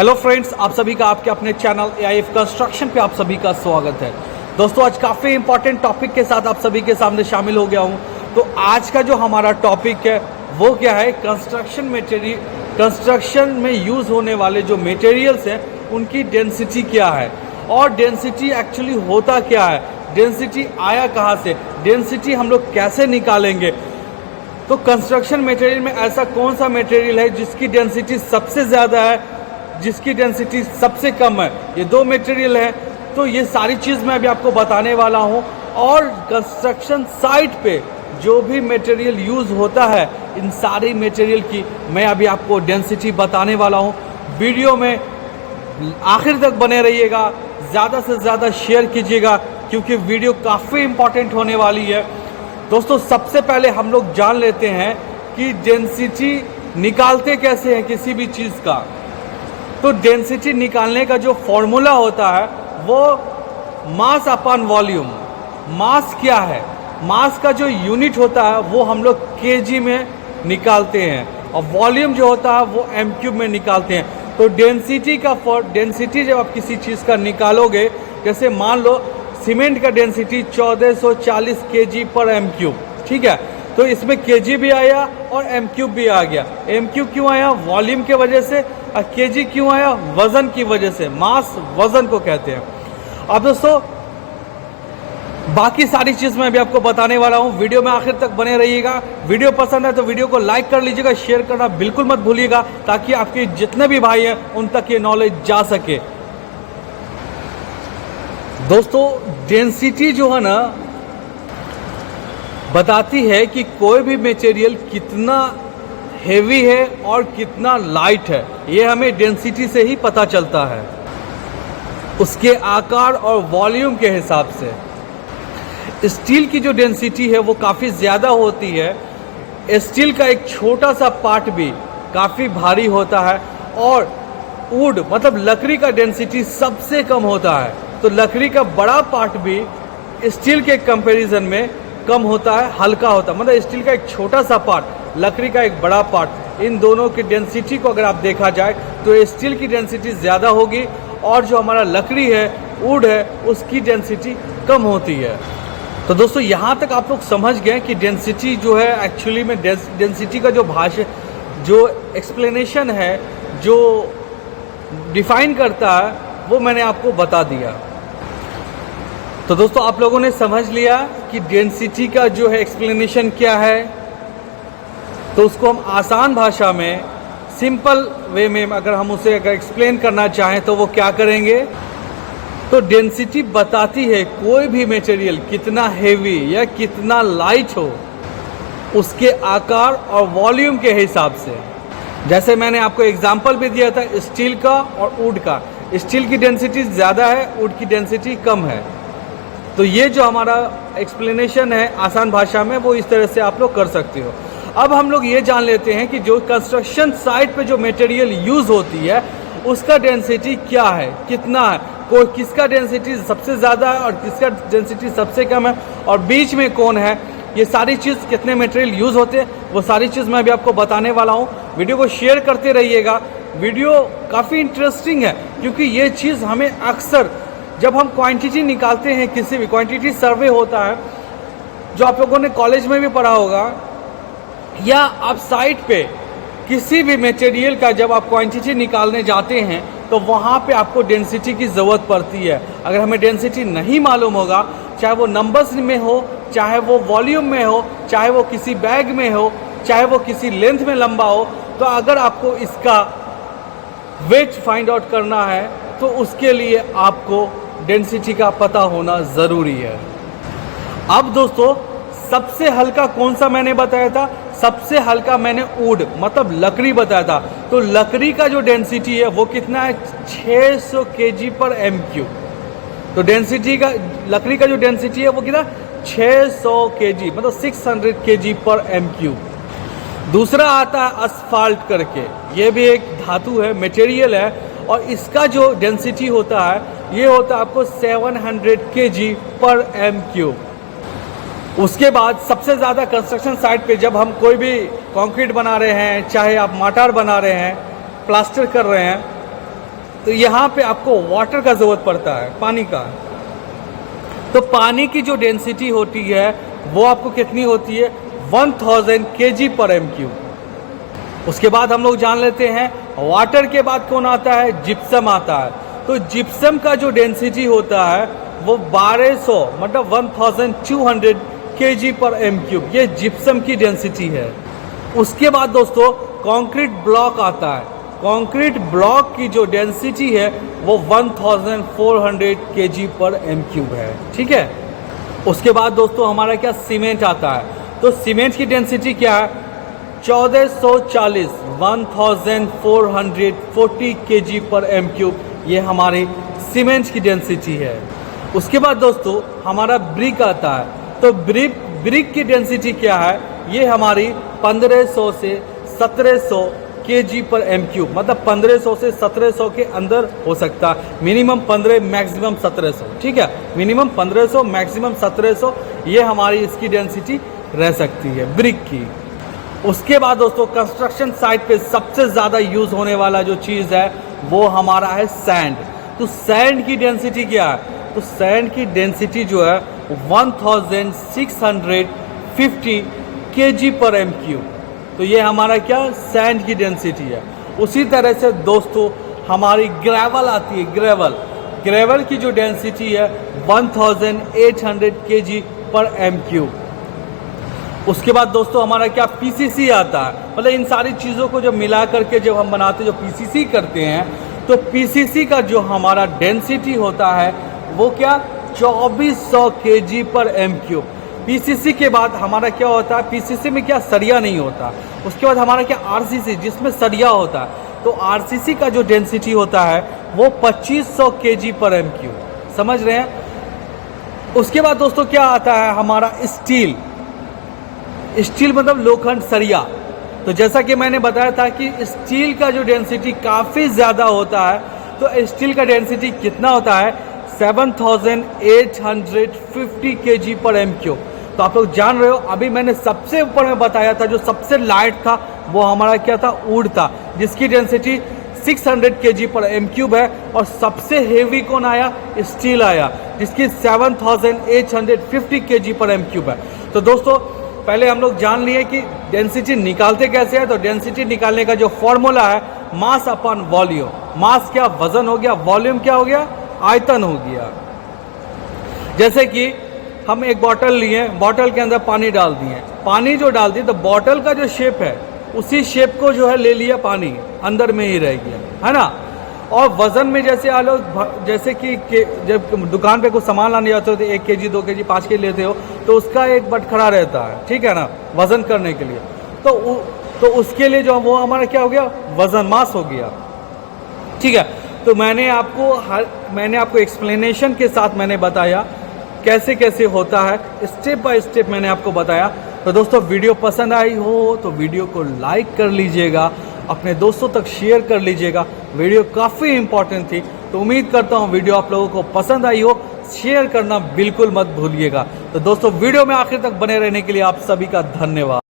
Hello friends, आप सभी का आपके अपने चैनल एआईएफ कंस्ट्रक्शन पे आप सभी का स्वागत है। दोस्तों, आज काफ़ी इंपॉर्टेंट टॉपिक के साथ आप सभी के सामने शामिल हो गया हूं। तो आज का जो हमारा टॉपिक है वो क्या है, कंस्ट्रक्शन में यूज़ होने वाले जो मटेरियल्स हैं उनकी डेंसिटी क्या है और डेंसिटी एक्चुअली होता क्या है, डेंसिटी आया कहाँ से, डेंसिटी हम लोग कैसे निकालेंगे। तो कंस्ट्रक्शन मटेरियल में ऐसा कौन सा मटेरियल है जिसकी डेंसिटी सबसे ज़्यादा है, जिसकी डेंसिटी सबसे कम है। ये दो मटेरियल है। तो ये सारी चीज़ मैं अभी आपको बताने वाला हूँ। और कंस्ट्रक्शन साइट पे जो भी मटेरियल यूज़ होता है, इन सारी मटेरियल की मैं अभी आपको डेंसिटी बताने वाला हूँ। वीडियो में आखिर तक बने रहिएगा, ज़्यादा से ज़्यादा शेयर कीजिएगा क्योंकि वीडियो काफ़ी इम्पॉर्टेंट होने वाली है। दोस्तों, सबसे पहले हम लोग जान लेते हैं कि डेंसिटी निकालते कैसे हैं किसी भी चीज़ का। तो डेंसिटी निकालने का जो फॉर्मूला होता है वो मास अपॉन वॉल्यूम। मास क्या है, मास का जो यूनिट होता है वो हम लोग केजी में निकालते हैं और वॉल्यूम जो होता है वो एम क्यूब में निकालते हैं। तो डेंसिटी जब आप किसी चीज़ का निकालोगे, जैसे मान लो सीमेंट का डेंसिटी 1440 केजी पर एम क्यूब, ठीक है। तो इसमें केजी भी आया और एम क्यूब भी आ गया। एम क्यूब क्यों आया, वॉल्यूम के वजह से, और केजी क्यों आया, वजन की वजह से। मास वजन को कहते हैं। अब दोस्तों, बाकी सारी चीज़ मैं अभी आपको बताने वाला हूँ। वीडियो में आखिर तक बने रहिएगा। वीडियो पसंद है तो वीडियो को लाइक कर लीजिएगा, शेयर करना बिल्कुल मत भूलिएगा ताकि आपके जितने भी भाई हैं उन तक ये नॉलेज जा सके। दोस्तों, डेंसिटी जो है ना बताती है कि कोई भी मटेरियल कितना हेवी है और कितना लाइट है। ये हमें डेंसिटी से ही पता चलता है, उसके आकार और वॉल्यूम के हिसाब से। स्टील की जो डेंसिटी है वो काफ़ी ज़्यादा होती है। स्टील का एक छोटा सा पार्ट भी काफ़ी भारी होता है और वुड मतलब लकड़ी का डेंसिटी सबसे कम होता है। तो लकड़ी का बड़ा पार्ट भी स्टील के कंपैरिजन में कम होता है, हल्का होता है। मतलब स्टील का एक छोटा सा पार्ट, लकड़ी का एक बड़ा पार्ट, इन दोनों की डेंसिटी को अगर आप देखा जाए तो स्टील की डेंसिटी ज़्यादा होगी और जो हमारा लकड़ी है, वुड है, उसकी डेंसिटी कम होती है। तो दोस्तों, यहाँ तक आप लोग समझ गए कि डेंसिटी जो है एक्चुअली में डेंसिटी का जो एक्सप्लेनेशन है, जो डिफाइन करता है, वो मैंने आपको बता दिया। तो दोस्तों, आप लोगों ने समझ लिया कि डेंसिटी का जो है एक्सप्लेनेशन क्या है। तो उसको हम आसान भाषा में, सिंपल वे में अगर हम उसे एक्सप्लेन करना चाहें तो वो क्या करेंगे। तो डेंसिटी बताती है कोई भी मटेरियल कितना हेवी या कितना लाइट हो, उसके आकार और वॉल्यूम के हिसाब से। जैसे मैंने आपको एग्जांपल भी दिया था स्टील का और वुड का। स्टील की डेंसिटी ज़्यादा है, वुड की डेंसिटी कम है। तो ये जो हमारा एक्सप्लेनेशन है आसान भाषा में, वो इस तरह से आप लोग कर सकते हो। अब हम लोग ये जान लेते हैं कि जो कंस्ट्रक्शन साइट पे जो मटेरियल यूज़ होती है उसका डेंसिटी क्या है, कितना है, कोई किसका डेंसिटी सबसे ज़्यादा है और किसका डेंसिटी सबसे कम है, और बीच में कौन है। ये सारी चीज़, कितने मटेरियल यूज़ होते हैं, वो सारी चीज़ मैं अभी आपको बताने वाला हूँ। वीडियो को शेयर करते रहिएगा। वीडियो काफ़ी इंटरेस्टिंग है क्योंकि ये चीज़ हमें अक्सर जब हम क्वांटिटी निकालते हैं, किसी भी क्वांटिटी सर्वे होता है जो आप लोगों ने कॉलेज में भी पढ़ा होगा, या आप साइट पे किसी भी मटेरियल का जब आप क्वांटिटी निकालने जाते हैं तो वहाँ पे आपको डेंसिटी की ज़रूरत पड़ती है। अगर हमें डेंसिटी नहीं मालूम होगा, चाहे वो नंबर्स में हो, चाहे वो वॉल्यूम में हो, चाहे वो किसी बैग में हो, चाहे वो किसी लेंथ में लंबा हो, तो अगर आपको इसका वेट फाइंड आउट करना है तो उसके लिए आपको डेंसिटी का पता होना ज़रूरी है। अब दोस्तों, सबसे हल्का कौन सा मैंने बताया था, सबसे हल्का मैंने वुड मतलब लकड़ी बताया था। तो लकड़ी का जो डेंसिटी है वो कितना है, 600 केजी पर एम क्यूब। तो डेंसिटी का, लकड़ी का जो डेंसिटी है वो कितना, 600 केजी मतलब 600 केजी पर एम क्यूब। दूसरा आता है असफाल्ट करके, ये भी एक धातु है, मटेरियल है, और इसका जो डेंसिटी होता है ये होता है आपको 700 केजी पर एम क्यूब। उसके बाद सबसे ज़्यादा कंस्ट्रक्शन साइट पे जब हम कोई भी कंक्रीट बना रहे हैं, चाहे आप मॉर्टार बना रहे हैं, प्लास्टर कर रहे हैं, तो यहाँ पे आपको वाटर का ज़रूरत पड़ता है, पानी का। तो पानी की जो डेंसिटी होती है वो आपको कितनी होती है, 1000 kg/m³। उसके बाद हम लोग जान लेते हैं वाटर के बाद कौन आता है, जिप्सम आता है। तो जिप्सम का जो डेंसिटी होता है वो 1200 मतलब 1200 kg/m³। ये जिप्सम की डेंसिटी है। उसके बाद दोस्तों कंक्रीट ब्लॉक आता है। कंक्रीट ब्लॉक की जो डेंसिटी है वो 1400 kg/m³ है, ठीक है। उसके बाद दोस्तों हमारा क्या, सीमेंट आता है। तो सीमेंट की डेंसिटी क्या है, 1440 1440 kg/m³। ये हमारी सीमेंट की डेंसिटी है। उसके बाद दोस्तों हमारा ब्रिक आता है। तो ब्रिक की डेंसिटी क्या है, ये हमारी 1500 से 1700 kg/m³। मतलब 1500 से 1700 के अंदर हो सकता है, मिनिमम 15 मैक्सिमम 1700, ठीक है। मिनिमम 1500 मैक्सिमम 1700 ये हमारी इसकी डेंसिटी रह सकती है ब्रिक की। उसके बाद दोस्तों कंस्ट्रक्शन साइट पे सबसे ज़्यादा यूज़ होने वाला जो चीज़ है वो हमारा है सैंड। तो सैंड की डेंसिटी क्या है, तो सैंड की डेंसिटी जो है 1650 kg/m³। तो ये हमारा क्या, सैंड की डेंसिटी है। उसी तरह से दोस्तों हमारी ग्रेवल आती है। ग्रेवल की जो डेंसिटी है 1800 kg/m³। उसके बाद दोस्तों हमारा क्या, पीसीसी आता है। मतलब इन सारी चीज़ों को जब मिला करके जब हम बनाते जो पीसीसी करते हैं, तो पीसीसी का जो हमारा डेंसिटी होता है वो क्या, 2400 kg/m³। पीसीसी के बाद हमारा क्या होता है, पीसीसी में क्या, सरिया नहीं होता। उसके बाद हमारा क्या, आरसीसी, जिसमें सरिया होता है। तो आरसीसी का जो डेंसिटी होता है वो 2500 kg/m³। समझ रहे हैं। उसके बाद दोस्तों क्या आता है हमारा, स्टील मतलब लोखंड, सरिया। तो जैसा कि मैंने बताया था कि स्टील का जो डेंसिटी काफ़ी ज़्यादा होता है। तो स्टील का डेंसिटी कितना होता है, 7850 kg/m³। तो आप लोग जान रहे हो, अभी मैंने सबसे ऊपर में बताया था जो सबसे लाइट था वो हमारा क्या था, वुड था, जिसकी डेंसिटी 600 kg/m³ है। और सबसे हेवी कौन आया, स्टील आया, जिसकी 7850 kg/m³ है। तो दोस्तों पहले हम लोग जान लिए कि डेंसिटी निकालते कैसे है। तो डेंसिटी निकालने का जो फॉर्मूला है, मास अपॉन वॉल्यूम। मास क्या, वजन हो गया, वॉल्यूम क्या हो गया, आयतन हो गया। जैसे कि हम एक बॉटल लिए, बॉटल के अंदर पानी डाल दिए, पानी जो डाल दिए तो बॉटल का जो शेप है उसी शेप को जो है ले लिया, पानी अंदर में ही रह गया, है ना। और वजन में जैसे आ लो, जैसे कि जब दुकान पे कुछ सामान लाने जाते हो तो 1 kg 2 kg 5 kg लेते हो तो उसका एक बटखरा रहता है, ठीक है ना, वजन करने के लिए। तो उसके लिए जो वो हमारा क्या हो गया, वजन, मास हो गया, ठीक है। तो मैंने आपको एक्सप्लेनेशन के साथ मैंने बताया कैसे कैसे होता है, स्टेप बाय स्टेप मैंने आपको बताया। तो दोस्तों वीडियो पसंद आई हो तो वीडियो को लाइक कर लीजिएगा, अपने दोस्तों तक शेयर कर लीजिएगा। वीडियो काफ़ी इंपॉर्टेंट थी, तो उम्मीद करता हूँ वीडियो आप लोगों को पसंद आई हो। शेयर करना बिल्कुल मत भूलिएगा। तो दोस्तों वीडियो में आखिर तक बने रहने के लिए आप सभी का धन्यवाद।